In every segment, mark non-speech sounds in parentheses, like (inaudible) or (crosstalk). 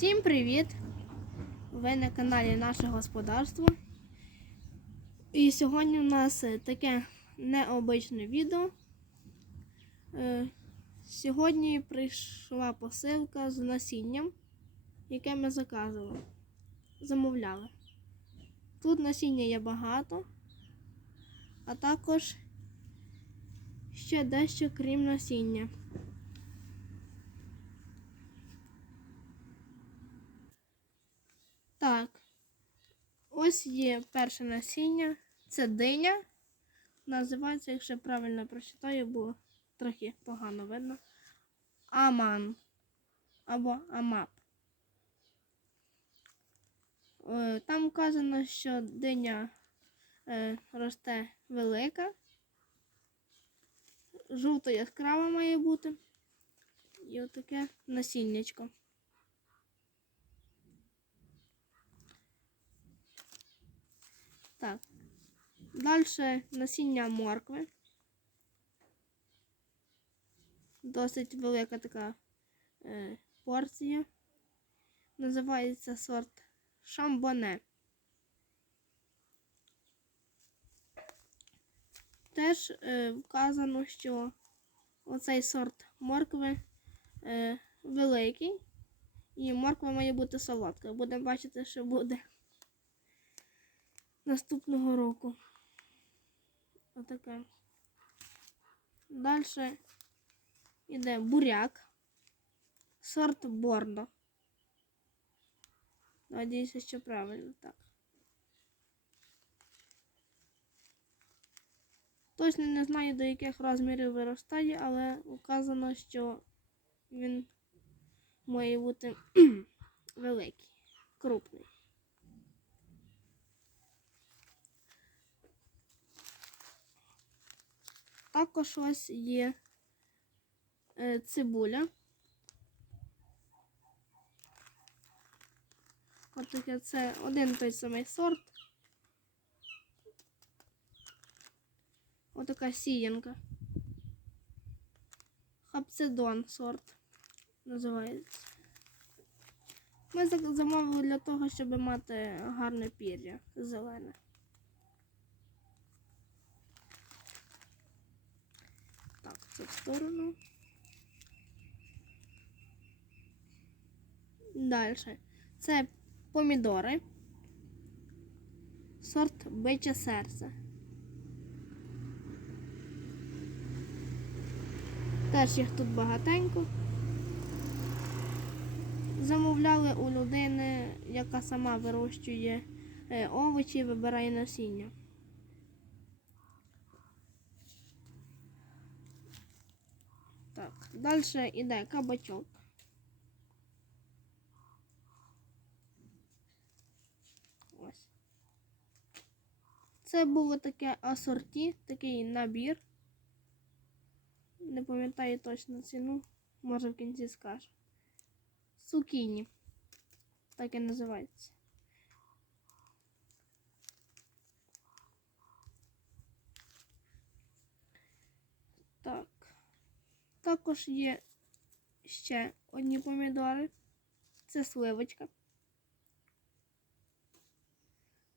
Всім привіт! Ви на каналі Наше Господарство. І сьогодні у нас е, таке необичне відео. Е, Сьогодні прийшла посилка з насінням, яке ми заказували. Замовляли. Тут насіння є багато, а також ще дещо крім насіння. Так. Ось є перше насіння. Це диня. Називається, якщо правильно прочитаю, бо трохи погано видно. Аман. Або Амап. Е, Там вказано, що диня е, росте велика. Жовто яскрава має бути. І отаке насіннячко. Так. Далі насіння моркви. Досить велика така е, порція. Називається сорт шамбоне. Теж е, вказано, що оцей сорт моркви е, великий, і морква має бути солодка. Будемо бачити, що буде наступного року. Отаке. Далі йде буряк. Сорт Бордо. Надіюся, що правильно так. Точно не знаю, до яких розмірів виростає, але вказано, що він має бути (clears throat) великий, крупний. Також ось є е, цибуля. От таке це один той самий сорт. Отака сіянка. Хапцедон сорт називається. Ми замовили для того, щоб мати гарне пір'я зелене. Так, це в сторону. Далі. Це помідори. Сорт биче серце. Теж їх тут багатенько. Замовляли у людини, яка сама вирощує е, овочі і вибирає насіння. Так, далі йде кабачок. Ось. Це було таке асорті, такий набір. Не пам'ятаю точно ціну, може в кінці скажу. Сукіні. Так і називається. Так. Також є ще одні помідори. Це сливочка.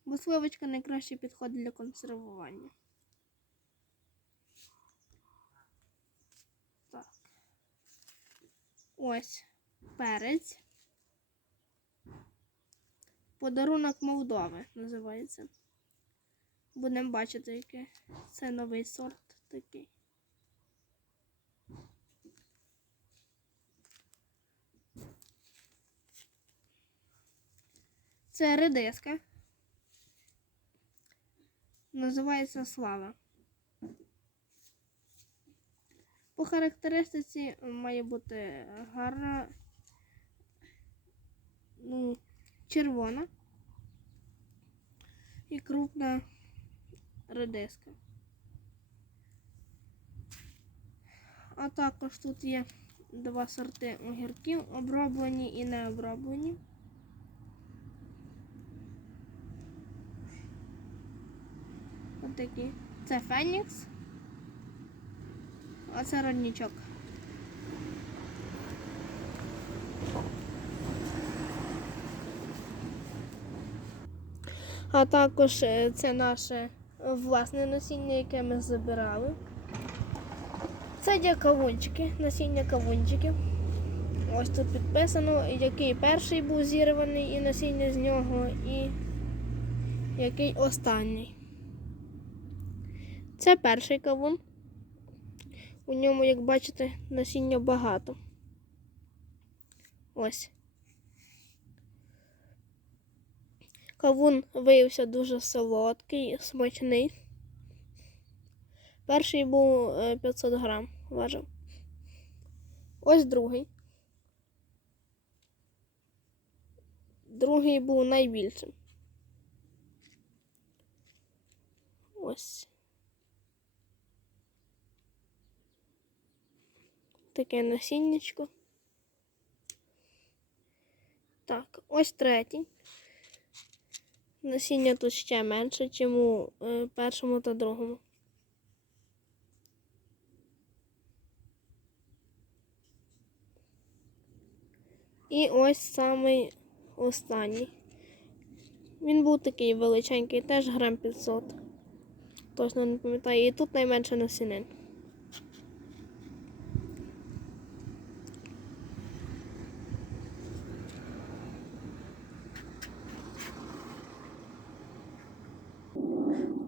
Бо сливочка найкраще підходить для консервування. Так. Ось перець. Подарунок Молдови називається. Будемо бачити, який це новий сорт такий. Це редиска. Називається слава. По характеристиці має бути гарна, ну, червона і крупна редиска. А також тут є два сорти огірків, оброблені і не Отакі. Це фенікс. А це родничок. А також е, це наше власне насіння, яке ми забирали. Це є кавунчики, насіння кавунчиків. Ось тут підписано, який перший був зірваний і насіння з нього, і який останній. Це перший кавун. У ньому, як бачите, насіння багато. Ось. Кавун виявився дуже солодкий, смачний. Перший був е, 500 грам, важив. Ось другий. Другий був найбільшим. Ось. Таке насіннячко. Так, ось третій. Насіння тут ще менше, ніж у е, першому та другому. І ось самий останній. Він був такий величенький, теж грам 500. Точно не пам'ятаю. І тут найменше насінин.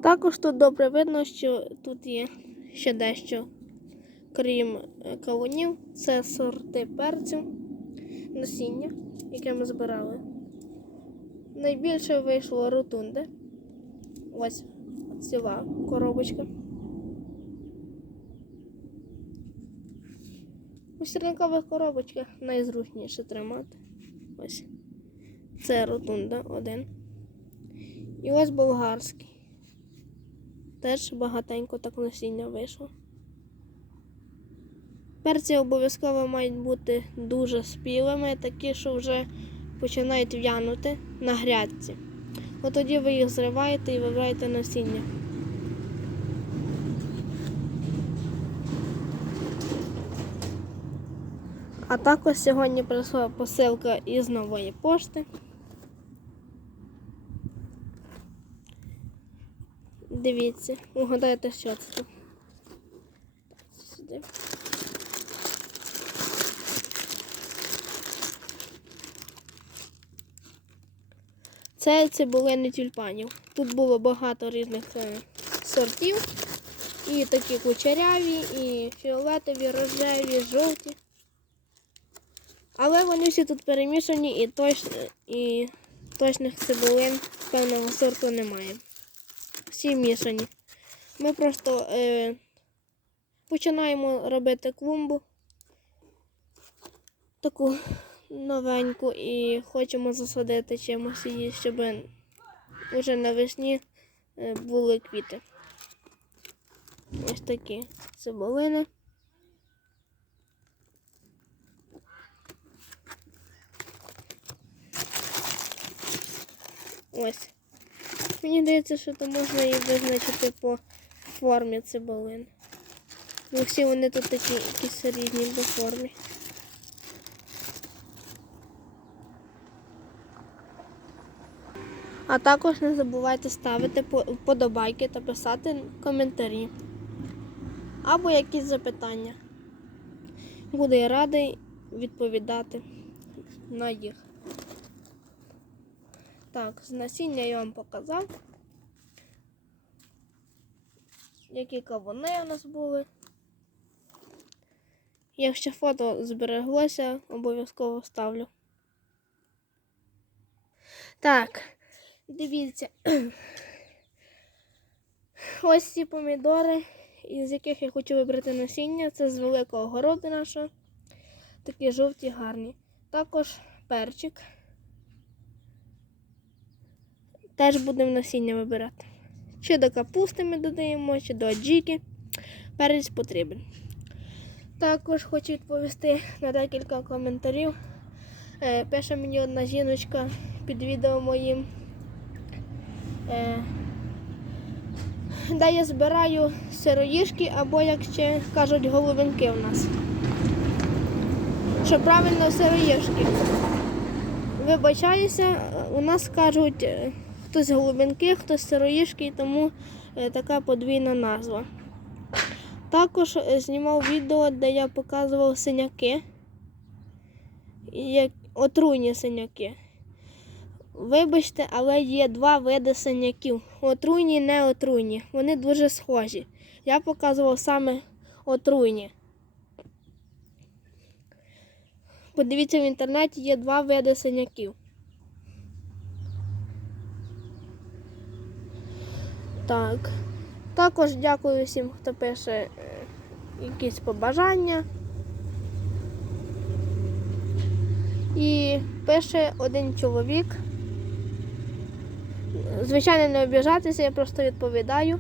Також тут добре видно, що тут є ще дещо, крім е, кавунів. Це сорти перцю, насіння, яке ми збирали. Найбільше вийшло ротунди. Ось ціла коробочка. У сірникових коробочках найзручніше тримати. Ось. Це ротунда один. І ось болгарський. Теж багатенько так насіння вийшло. Перці обов'язково мають бути дуже спілими, такі, що вже починають в'янути на грядці. От тоді ви їх зриваєте і вибираєте насіння. А також сьогодні прийшла посилка із нової пошти. Дивіться, угадайте, що це. сюди. Це цибулини тюльпанів. Тут було багато різних е, сортів. І такі кучеряві, і фіолетові, рожеві, жовті. Але вони всі тут перемішані і, точ... і точних цибулин певного сорту немає. Всі мішані. Ми просто е, починаємо робити клумбу таку новеньку і хочемо засадити чимось її, щоб вже навесні е, були квіти. Ось такі цибулини. Ось. Мені здається, що то можна і визначити по формі цибулин. Ну, всі вони тут такі якісь різні по формі. А також не забувайте ставити вподобайки та писати коментарі. Або якісь запитання. Буду я радий відповідати на їх. Так, з насіння я вам показав. Які кавуни у нас були. Якщо фото збереглося, обов'язково ставлю. Так, дивіться. (clears throat) Ось ці помідори, із яких я хочу вибрати насіння. Це з великого городу нашого. Такі жовті гарні. Також перчик. Теж будемо насіння вибирати. Чи до капусти ми додаємо, чи до аджіки. Перець потрібен. Також хочу відповісти на декілька коментарів. Е, пише мені одна жіночка під відео моїм. Де я збираю сироїшки або, як ще кажуть, головинки у нас. Що правильно сироїшки. Вибачаюся, у нас кажуть, е, хтось голубинки, хтось сироїшки, тому е, така подвійна назва. Також е, знімав відео, де я показував синяки, як отруйні синяки. Вибачте, але є два види синяків: отруйні і неотруйні. Вони дуже схожі. Я показував саме отруйні. Подивіться в інтернеті є два види синяків. Так. Також дякую всім, хто пише е, якісь побажання. І пише один чоловік. Звичайно, не обіжатися, я просто відповідаю.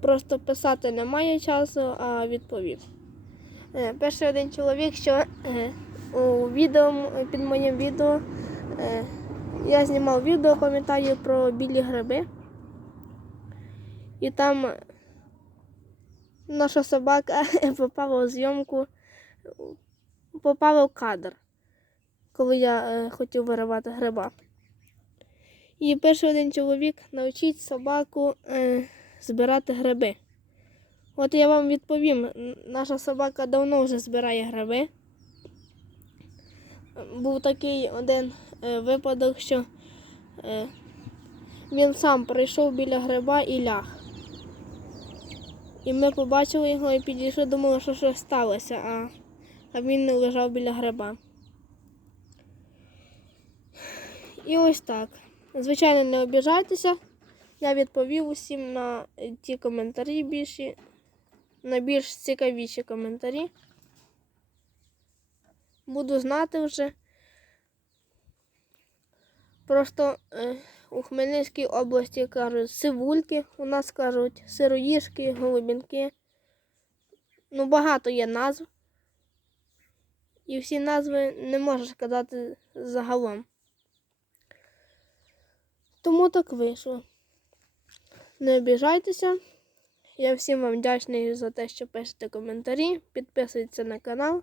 Просто писати немає часу, а відповів. Е, Пише один чоловік, що е, у відео під моїм відео я знімав відео, пам'ятаю про білі гриби. І там наша собака (laughs) попала у зйомку, попала в кадр, коли я е, хотів виривати гриба. І перший один чоловік навчить собаку е, збирати гриби. От я вам відповім, наша собака давно вже збирає гриби. Був такий один е, випадок, що е, він сам прийшов біля гриба і ляг. І ми побачили його і підійшли, думали, що щось сталося, а, а він не лежав біля гриба. І ось так. Звичайно, не обіжайтеся. Я відповів усім на ті коментарі більші, на більш цікавіші коментарі. Буду знати вже. Просто е, у Хмельницькій області кажуть сивульки, у нас кажуть сироїшки, голубінки. Ну, багато є назв. І всі назви не можеш сказати загалом. Тому так вийшло. Не обіжайтеся. Я всім вам вдячний за те, що пишете коментарі, підписуйтесь на канал,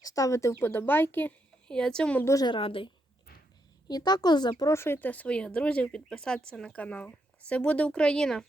ставите вподобайки. Я цьому дуже радий. І також запрошуйте своїх друзів підписатися на канал. Все буде Україна!